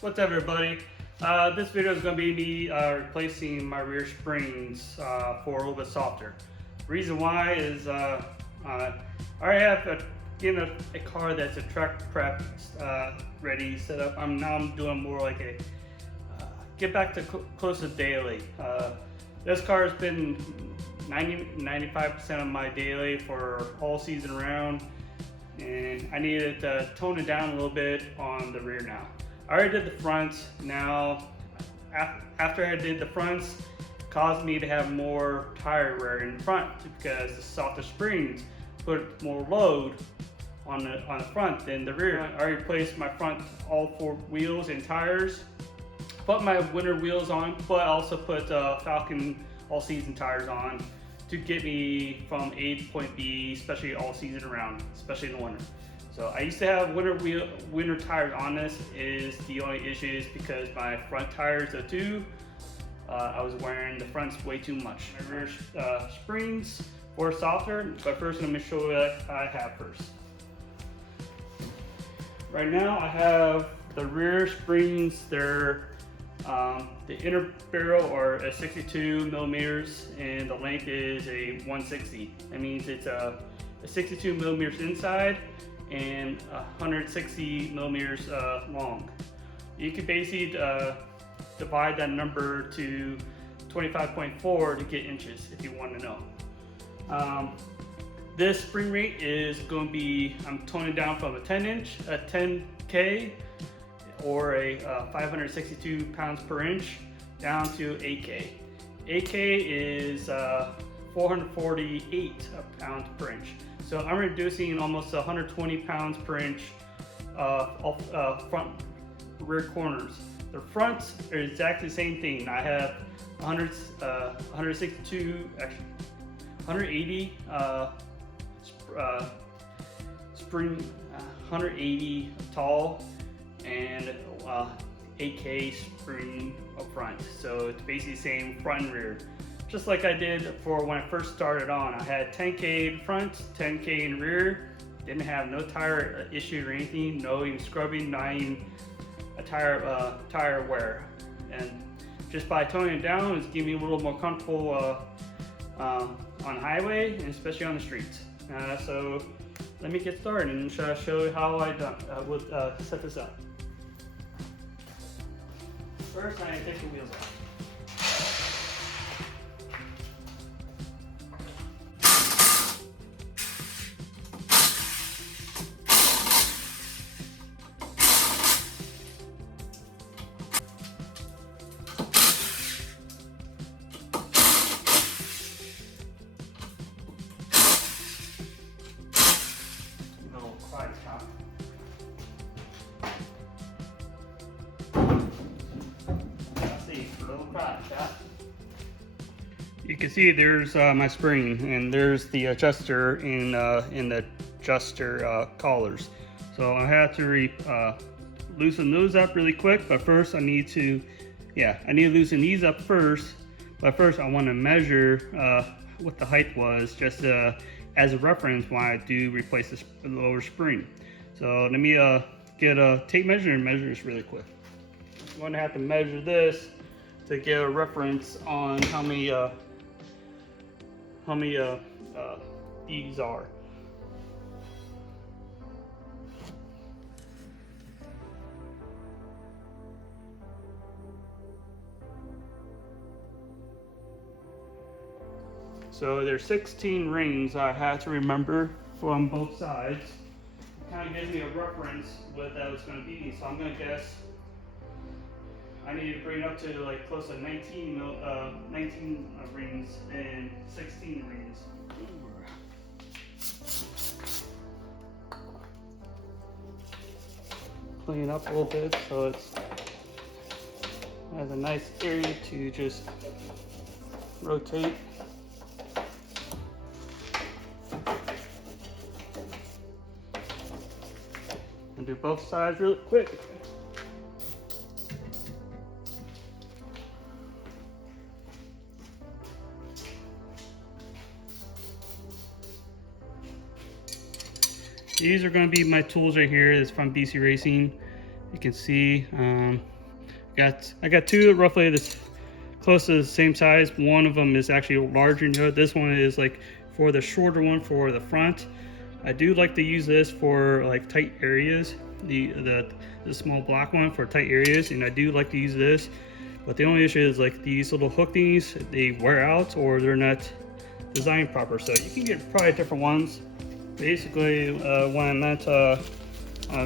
What's up, everybody? This video is going to be me replacing my rear springs for a little bit softer. Reason why is I already have a car that's a track prep ready set up. I'm doing more like a get back to close to daily. This car has been 95% of my daily for all season round, and I needed to tone it down a little bit on the rear now. I already did the fronts. Now, after I did the fronts, caused me to have more tire wear in front because the softer springs put more load on the front than the rear. I replaced my front all four wheels and tires, put my winter wheels on, but also put Falcon all season tires on to get me from A to point B, especially all season around, especially in the winter. So I used to have winter tires on this. Is the only issue is because my front tires are too. I was wearing the fronts way too much. My rear springs were softer, but first let me show you what I have first. Right now I have the rear springs. They're the inner barrel are a 62 millimeters and the length is a 160. That means it's a 62 millimeters inside and 160 millimeters long. You could basically divide that number to 25.4 to get inches if you want to know. This spring rate is going to be, I'm toning down from a 10K or a 562 pounds per inch down to 8K. 8K is 448 pounds per inch. So I'm reducing almost 120 pounds per inch off front rear corners. The fronts are exactly the same thing. I have 162, actually 180 spring, 180 tall, and 8K spring up front. So it's basically the same front and rear. Just like I did for when I first started on. I had 10K in front, 10K in rear. Didn't have no tire issue or anything, no even scrubbing, not even a tire wear. And just by toning it down, it's giving me a little more comfortable on the highway and especially on the streets. So let me get started and show you how I would set this up. First, I take the wheels off. Little quiet top. You can see there's my spring, and there's the adjuster in the adjuster collars. So I have to loosen those up really quick, but first I need to loosen these up first. But first I want to measure what the height was, just as a reference when I do replace the lower spring. So let me get a tape measure and measure this really quick. I'm going to have to measure this to get a reference on how many these are. So there's 16 rings I have to remember from both sides. It kind of gives me a reference what that was going to be. So I'm going to guess I need to bring it up to like close to 19 rings and 16 rings. Clean it up a little bit so it has a nice area to just rotate. And do both sides really quick. These are going to be my tools right here. This is from BC Racing. You can see I got two roughly this close to the same size. One of them is actually larger than the other. This one is like for the shorter one for the front. I do like to use this for like tight areas, the small black one for tight areas, and I do like to use this. But the only issue is like these little hook thingies, they wear out or they're not designed proper. So you can get probably different ones. Basically, when I'm not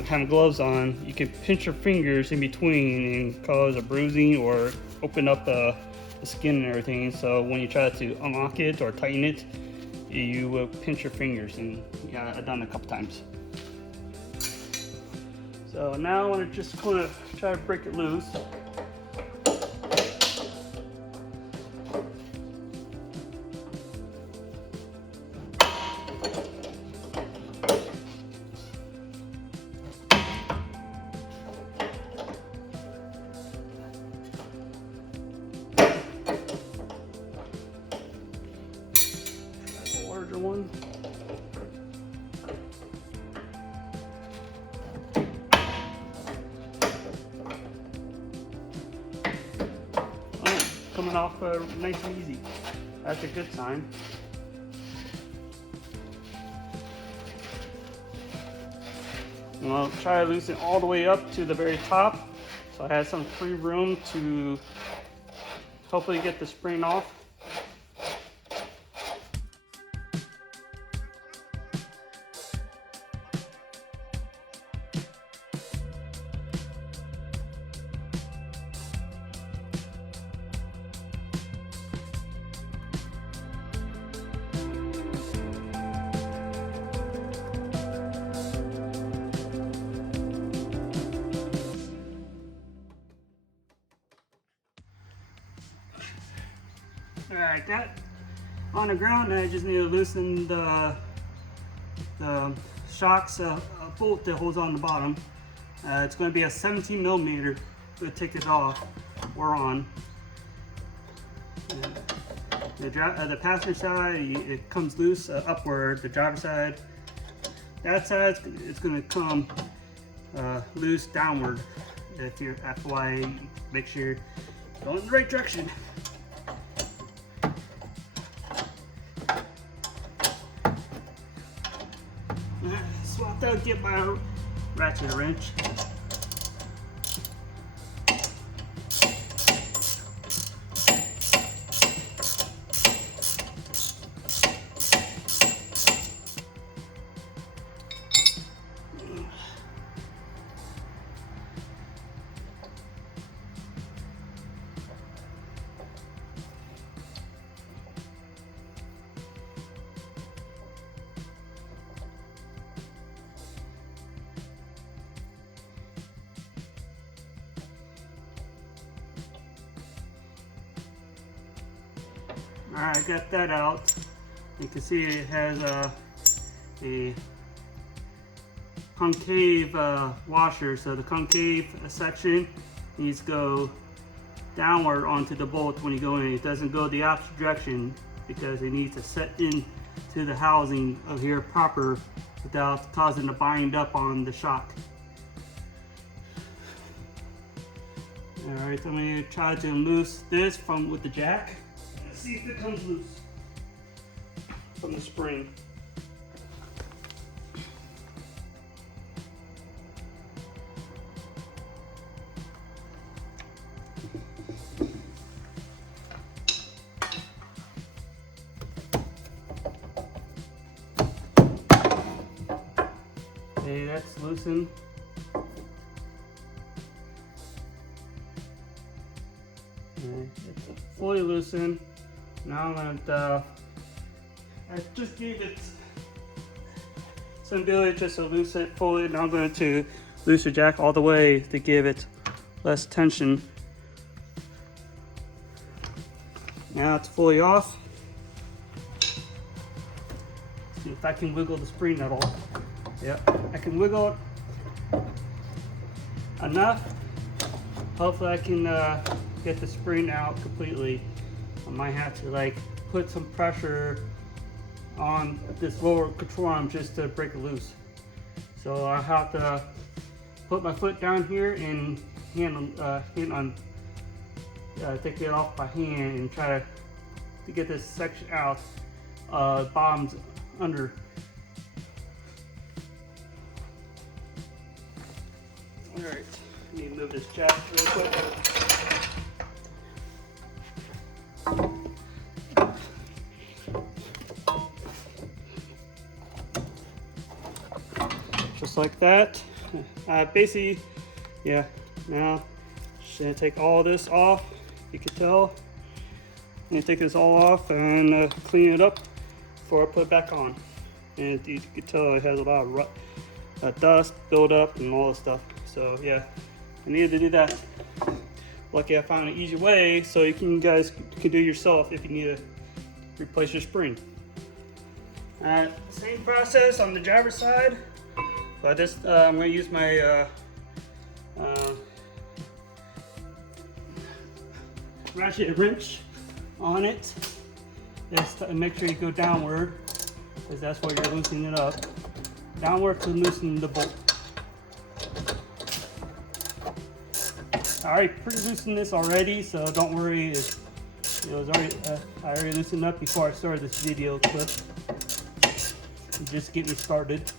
having gloves on, you can pinch your fingers in between and cause a bruising or open up the skin and everything. So when you try to unlock it or tighten it, you will pinch your fingers, and yeah, I've done it a couple times. So now I want to just kind of try to break it loose. Larger one. Oh, coming off nice and easy. That's a good sign. And I'll try to loosen all the way up to the very top, so I have some free room to hopefully get the spring off. Alright, that on the ground, and I just need to loosen the shocks bolt that holds on the bottom. It's going to be a 17 millimeter. We'll take it off or on. The passenger side, it comes loose upward. The driver side, that side is going to come loose downward. If you're FY, make sure you're going in the right direction. Swapped out, get my ratchet wrench. Alright, I got that out. You can see it has a concave washer, so the concave section needs to go downward onto the bolt when you go in. It doesn't go the opposite direction because it needs to set in to the housing of here proper without causing a bind up on the shock. Alright, so I'm going to try to unloose this from with the jack. Let's see if it comes loose from the spring. Okay, that's loosened. Okay, it's fully loosened. Now I'm gonna, I just gave it some ability just to loosen it fully. Now I'm going to loose the jack all the way to give it less tension. Now it's fully off. See if I can wiggle the spring at all. Yep, I can wiggle it enough. Hopefully I can get the spring out completely. I might have to like put some pressure on this lower control arm just to break it loose. So I have to put my foot down here and take it off by hand and try to get this section out. Bottoms under. All right, let me move this jack real quick. Just like that. Basically, yeah, now just gonna take all this off. You can tell. I'm gonna take this all off and clean it up before I put it back on. And you can tell it has a lot of dust build up and all this stuff. So yeah, I needed to do that. Lucky I found an easy way so you guys can do it yourself if you need to replace your spring. Same process on the driver's side. But this, I'm going to use my ratchet wrench on it. Just to make sure you go downward, because that's where you're loosening it up. Downward to loosen the bolt. I already pre-loosened this already, so don't worry. It was already, I already loosened up before I started this video clip. Just get me started.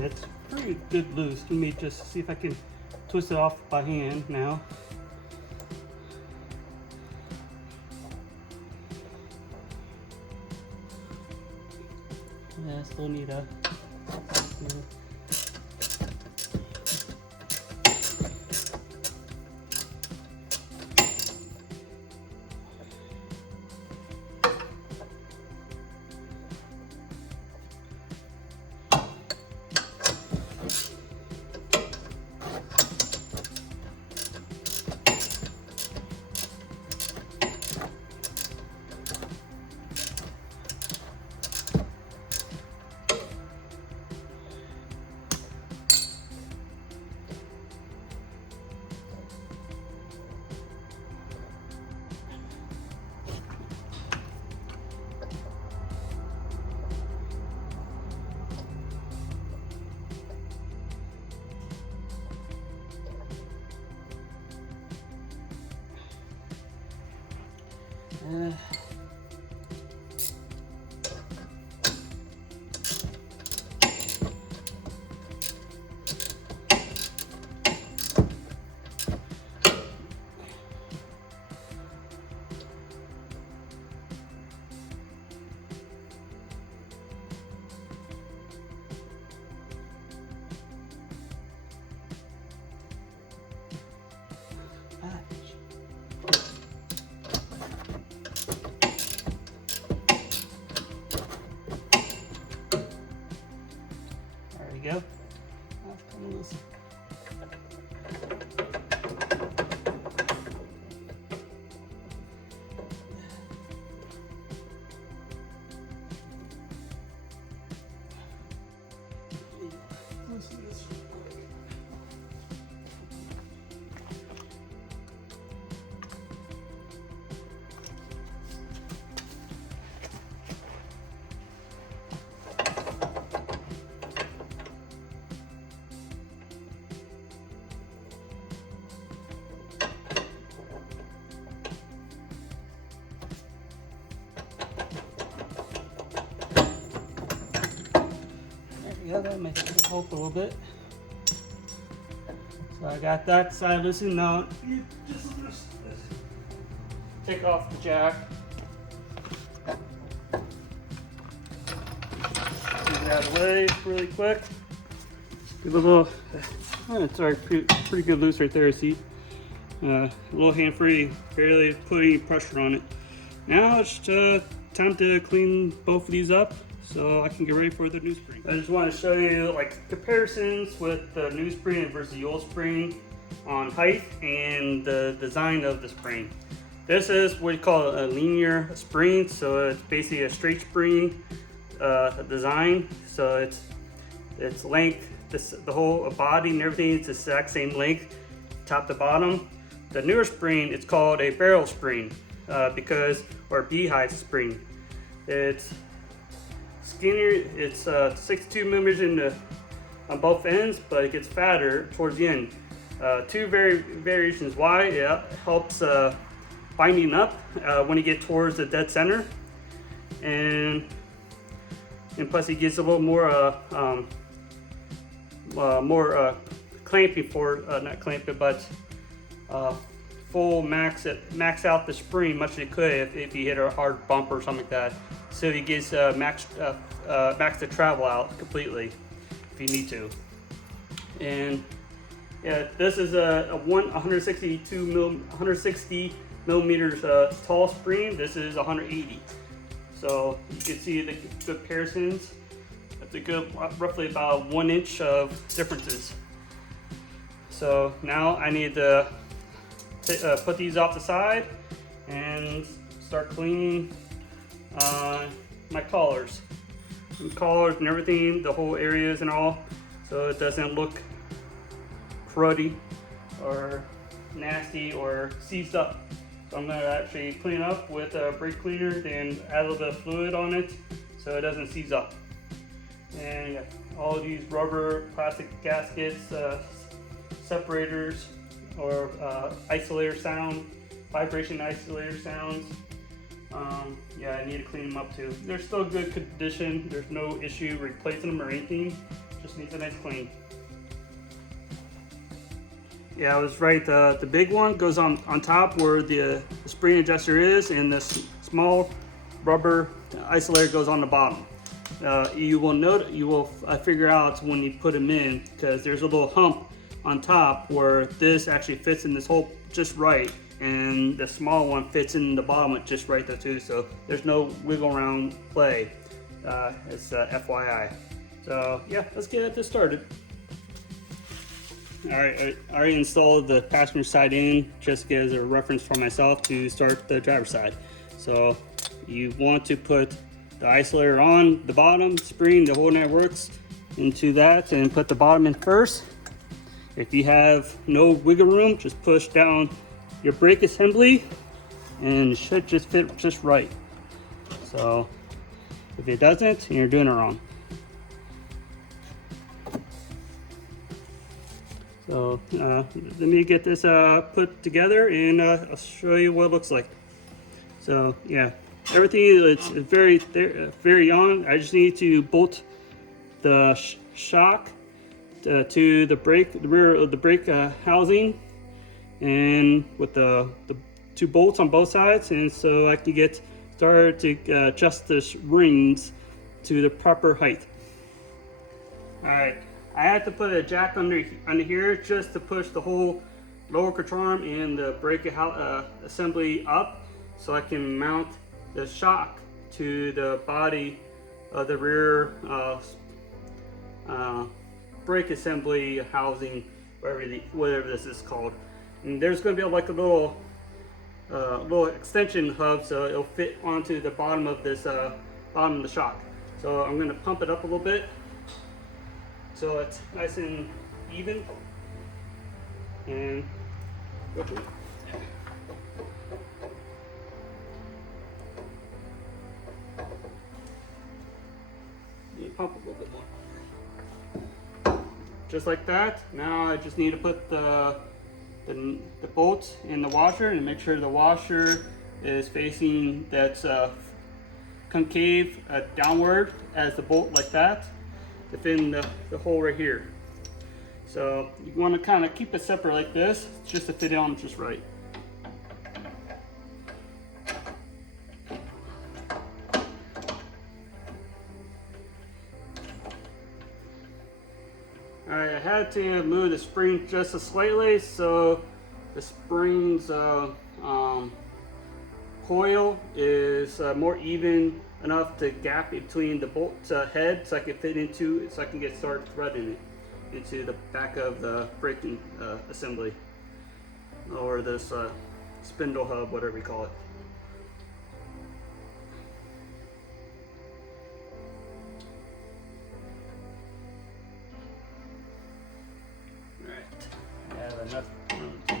It's pretty good loose. Let me just see if I can twist it off by hand now. Yeah, I still need a. There we go. Yeah, that makes it help a little bit. So I got that side loosened. Now you just take off the jack. Get it out of the way really quick. Give it a little. It's already pretty good loose right there. See, a little hand free. Barely put any pressure on it. Now it's time to clean both of these up, so I can get ready for the new spring. I just want to show you like comparisons with the new spring versus the old spring on height and the design of the spring. This is what you call a linear spring, so it's basically a straight spring design. So its length, the whole body and everything is the exact same length, top to bottom. The newer spring, it's called a barrel spring or beehive spring. It's skinnier. It's 62 millimeters on both ends, but it gets fatter towards the end. Two variations why. It helps binding up when you get towards the dead center, and plus it gives a little more clamping for not clamping, but full max out the spring much as you could if you hit a hard bump or something like that. So it gives max the travel out completely if you need to. And yeah, this is a 160 millimeters tall spring. This is 180. So you can see the comparisons. That's a good, roughly about 1 inch of differences. So now I need to put these off the side and start cleaning my collars and everything, the whole areas and all, so it doesn't look cruddy or nasty or seized up. So I'm going to actually clean up with a brake cleaner and add a little bit of fluid on it so it doesn't seize up. And yeah, all these rubber, plastic gaskets, separators, or isolator sound, vibration isolator sounds. Yeah, I need to clean them up too. They're still good condition. There's no issue replacing them or anything. Just needs a nice clean. Yeah, I was right. The big one goes on top where the spring adjuster is, and the small rubber isolator goes on the bottom. You will figure out when you put them in, because there's a little hump on top where this actually fits in this hole just right, and the small one fits in the bottom just right there too. So there's no wiggle around play. It's FYI. So yeah, let's get this started. Alright, I already installed the passenger side in just as a reference for myself to start the driver's side. So you want to put the isolator on the bottom, spring, the whole nine works into that, and put the bottom in first. If you have no wiggle room, just push down your brake assembly and it should just fit just right. So if it doesn't, you're doing it wrong. So let me get this put together, and I'll show you what it looks like. So yeah, everything is very on. I just need to bolt the shock to the brake, the rear of the brake housing, and with the two bolts on both sides, and so I can get started to adjust the rings to the proper height. All right. I had to put a jack under here just to push the whole lower control arm and the brake assembly up, so I can mount the shock to the body of the rear brake assembly housing, whatever this is called. And there's going to be like a little extension hub, so it'll fit onto the bottom of this bottom of the shock. So I'm going to pump it up a little bit, so it's nice and even, and go through. You pump a little bit more. Just like that. Now I just need to put the bolts in the washer and make sure the washer is facing that's concave downward as the bolt, like that, to fit in the hole right here. So you want to kind of keep it separate like this, just to fit on just right. Alright, I had to move the spring just slightly so the spring's coil is more even enough to gap between the bolt head, so I can fit into, so I can get started threading it into the back of the braking assembly, or this spindle hub, whatever we call it. Alright, I have enough room to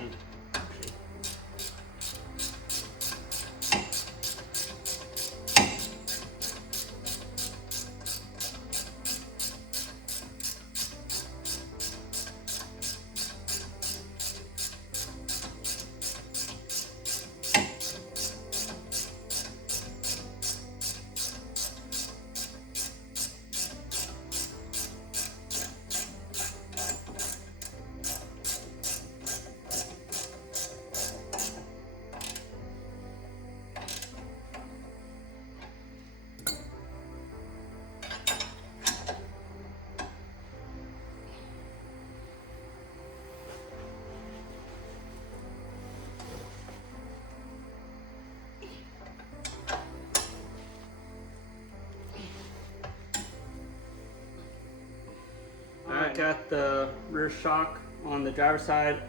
got the rear shock on the driver's side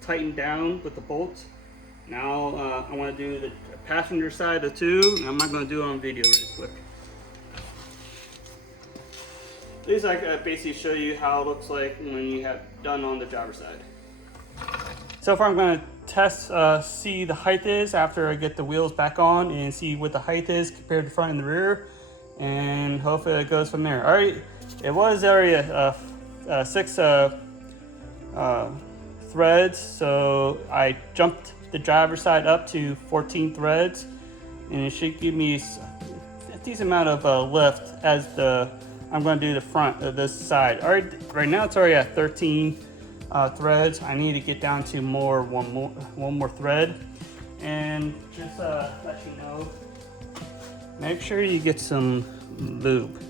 tightened down with the bolts. Now I want to do the passenger side of two. I'm not going to do it on video really quick. These I basically show you how it looks like when you have done on the driver's side. So far I'm going to test, see the height is after I get the wheels back on and see what the height is compared to front and the rear, and hopefully it goes from there. Alright, it was already 6 threads, so I jumped the driver's side up to 14 threads, and it should give me a decent amount of lift as I'm going to do the front of this side. All right now it's already at 13 threads. I need to get down to one more thread, and just let you know, make sure you get some lube,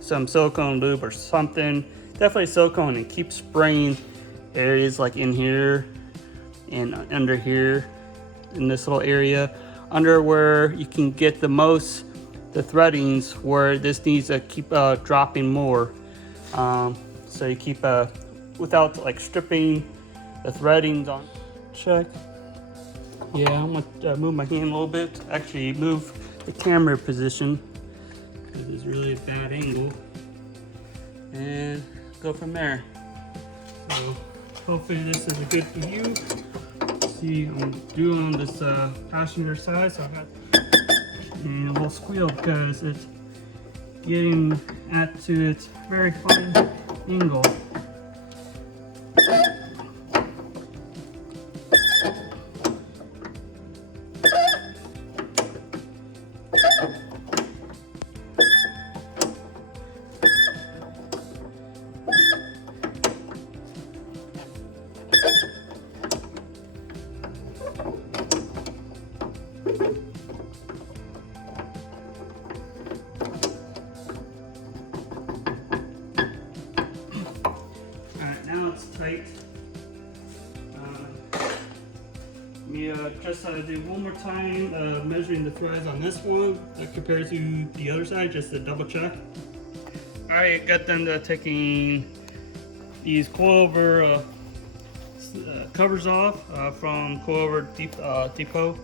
some silicone lube or something. Definitely silicone, and keep spraying areas like in here and under here, in this little area, under where you can get the threadings, where this needs to keep dropping more. So you keep without like stripping the threadings on. Check. Yeah, I'm gonna move my hand a little bit. Actually, move the camera position because it's really a bad angle, and go from there. So hopefully this is a good view. See, I'm doing this passenger side, so I got and a little squeal because it's getting to its very fine angle. Tight. Just do one more time measuring the threads on this one compared to the other side, just to double check. Alright, got done taking these coilover covers off from Coilover Depot,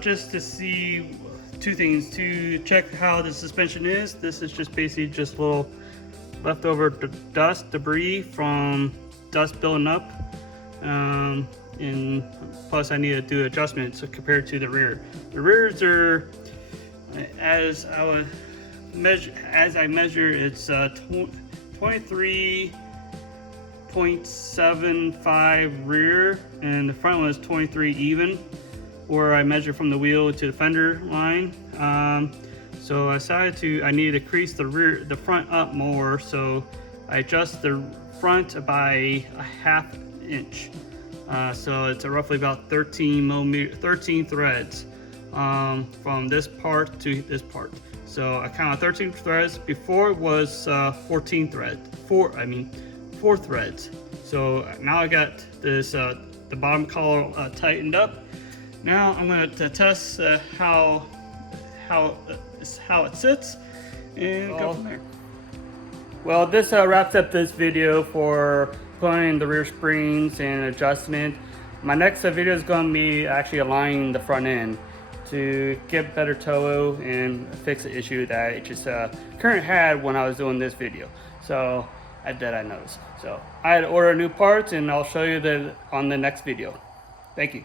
just to see two things: to check how the suspension is. This is just basically just little leftover dust, debris from dust building up, and plus I need to do adjustments compared to the rear. The rears are, as I measure, it's 23.75 rear, and the front one is 23 even, where I measure from the wheel to the fender line. So I decided I needed to crease the front up more, so I adjust the front by a ½ inch. So it's roughly about 13 threads from this part to this part. So I counted 13 threads. Before it was 14 threads. 4 threads. So now I got this the bottom collar tightened up. Now I'm going to test how it sits and go from there. Well, this wraps up this video for putting the rear springs and adjustment. My next video is going to be actually aligning the front end to get better toe and fix the issue that it just currently had when I was doing this video. So I noticed. So I had to order new parts, and I'll show you that on the next video. Thank you.